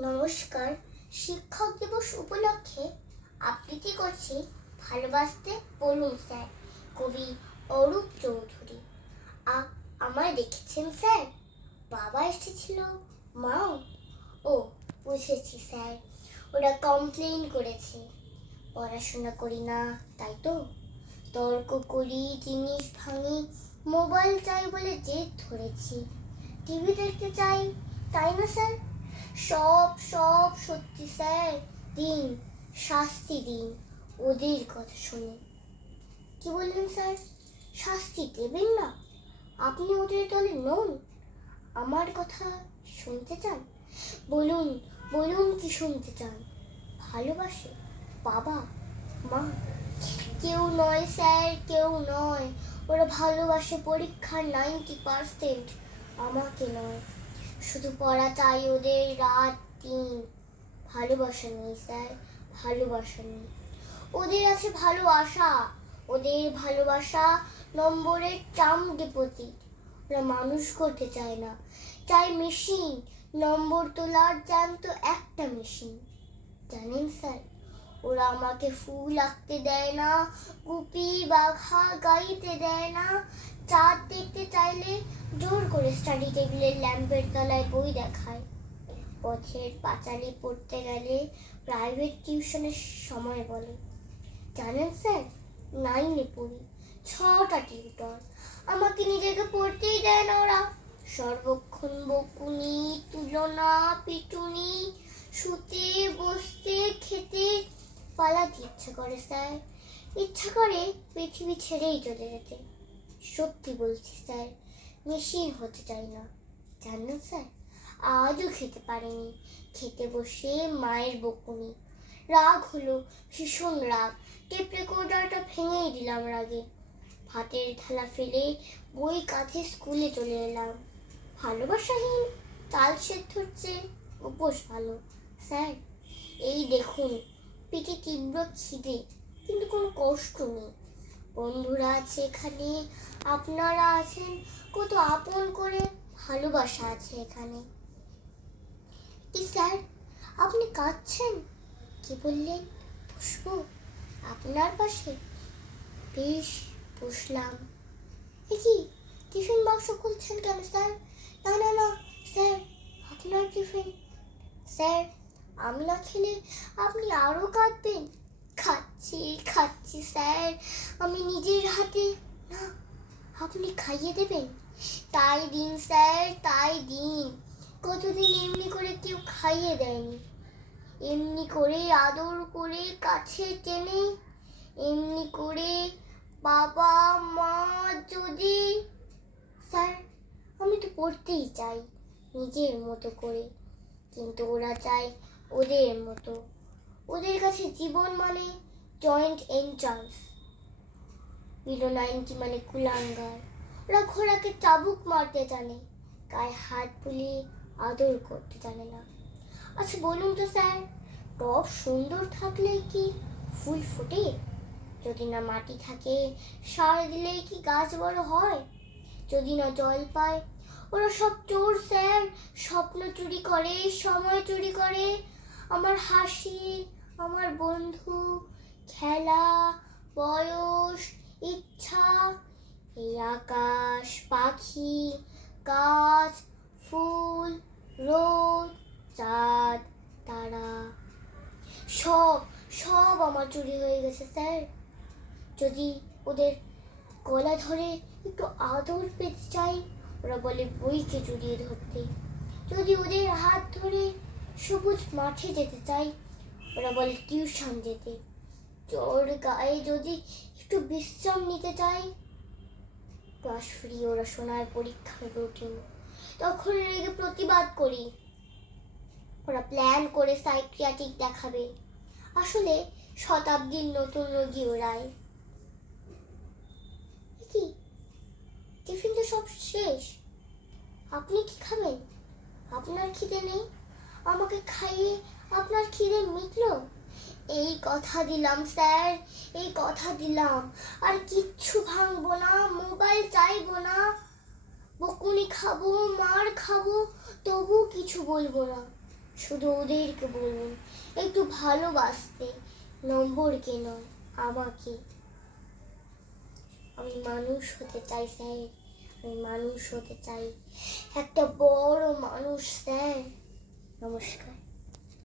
নমস্কার। শিক্ষক দিবস উপলক্ষে আবৃত্তি করছি ভালোবাসতে বলুন স্যার, কবি অরূপ চৌধুরী। আমায় দেখেছেন স্যার? বাবা এসেছিল, মাও? ও, বুঝেছি স্যার, ওরা কমপ্লেন করেছে। পড়াশোনা করি না, তাই তো? তর্ক করি, জিনিস ভাঙি মোবাইল চাই বলে জেদ ধরেছি। টিভি দেখতে চাই, তাই না স্যার? সব সব সত্যি স্যার। দিন, শাস্তি দিন। ওদের কথা শুনে কি বললেন স্যার? শাস্তি দেবেন না? আপনি ওদের দলে নন? আমার কথা শুনতে চান? বলুন বলুন কি শুনতে চান? ভালোবাসে? বাবা, মা? কেউ নয় স্যার, কেউ নয়। ওরা ভালোবাসে পরীক্ষার নাইনটি পার্সেন্ট। আমাকে নয়। শুধু পড়া চাই ওদের রাত, দিন ভালোবাসা নেই স্যার ভালোবাসা নেই ওদের আছে ভালোবাসা ওদের ভালোবাসা নম্বরের টার্ম ডিপোজিট। ওরা মানুষ করতে চায় না। চাই মেশিন, নম্বর তোলার জ্যান্ত একটা মেশিন। জানেন স্যার, ওরা আমাকে ফুল আঁকতে দেয় না, গুপি বাঘা গাইতে দেয় না চাঁদ দেখতে চাইলে জোর করে স্টাডি টেবিলের ল্যাম্পের তলায় বই দেখায়। পথের পাঁচালি পড়তে গেলে প্রাইভেট টিউশনের সময় বলে। জানেন স্যার, নাইনে পড়ি, ছটা টিউটর। আমাকে নিজেকে পড়তেই দেয় না ওরা। সর্বক্ষণ বকুনি, তুলনা, পিটুনি, শুতে, বসতে, খেতে পালাতে ইচ্ছা করে স্যার। ইচ্ছা করে পৃথিবী ছেড়েই চলে যেতে। সত্যি বলছি, স্যার। মেশিন হতে চাই না। জানেন স্যার, আজও খেতে পারিনি। খেতে বসে মায়ের বকুনি। রাগ হলো, ভীষণ রাগ। টেপ রেকর্ডারটা ভেঙেই দিলাম রাগে। ভাতের থালা ফেলে বই কাঁধে স্কুলে চলে এলাম। ভালোবাসাহীন, তাল সেদ্ধর চেয়ে উপোস ভালো। স্যার, এই দেখুন, পেটে তীব্র খিদে, কিন্তু কোনো কষ্ট নেই। বন্ধুরা আছে এখানে, আপনারা আছেন, কত আপন করে ভালোবাসা আছে এখানে। কি স্যার, আপনি কাঁদছেন? কি বললেন? পুষ্প, আপনার পাশে বেশ বসলাম। এ কি, টিফিন বাক্স খুলছেন কেন স্যার? না না না, স্যার, আপনার টিফিন। স্যার আমি না খেলে আপনি আরও কাঁদবেন। খাচ্ছি খাচ্ছি স্যার। আমি নিজের হাতে, না, আপনি খাইয়ে দেবেন? তাই দিন স্যার, তাই দিন। কতদিন এমনি করে কেউ খাইয়ে দেয়নি? এমনি করে আদর করে কাছে টেনে, এমনি করে বাবা, মা যদি, স্যার, আমি তো পড়তেই চাই নিজের মতো করে। কিন্তু ওরা চায় ওদের মতো। ওদের কাছে জীবন মানে জয়েন্ট এন্ট্রান্স বিলো নাইনটি মানে কুলাঙ্গার? ওরা ঘোড়াকে চাবুক মারতে জানে, গায়ে হাত বুলিয়ে আদর করতে জানে না। আচ্ছা বলুন তো স্যার, টব সুন্দর থাকলে কি ফুল ফোটে? যদি না মাটি থাকে, সার দিলেই কি গাছ বড় হয়? যদি না জল পায়, ওরা সব চোর স্যার, স্বপ্ন চুরি করে, সময় চুরি করে। আমার হাসি, আমার বন্ধু খেলা, বয়স, ইচ্ছা, এই আকাশ, পাখি, গাছ, ফুল, রোদ, চাঁদ, তারা। সব সব আমার চুরি হয়ে গেছে, স্যার। যদি ওদের গলা ধরে একটু আদর পেতে চাই, ওরা বলে বইকে জড়িয়ে ধরতে। যদি ওদের হাত ধরে সবুজ মাঠে যেতে চাই, ওরা বলে টিউশন যেতে। জ্বর গায়ে যদি একটু বিশ্রাম নিতে চাই ক্লাস ফ্রি ওরা শোনায় পরীক্ষার রুটিন তখন রেগে প্রতিবাদ করি। ওরা প্ল্যান করে সাইক্রিয়াটিক দেখাবে। আসলে শতাব্দীর নতুন রোগী ওরাই। কি? টিফিন তো সব শেষ। আপনি কি খাবেন? আপনার খিদে নেই? আমাকে খাইয়ে আপনার খিদে মিটলো? এই কথা দিলাম, স্যার, এই কথা দিলাম। আর কিচ্ছু ভাঙবো না, মোবাইল চাইব না, বকুনি খাব, মার খাব, তবু কিছু বলব না। শুধু ওদেরকে বলুন একটু ভালোবাসতে নম্বরকে নয়, আমাকে। আমি মানুষ হতে চাই, স্যার, আমি মানুষ হতে চাই। একটা বড় মানুষ, স্যার। নমস্কার।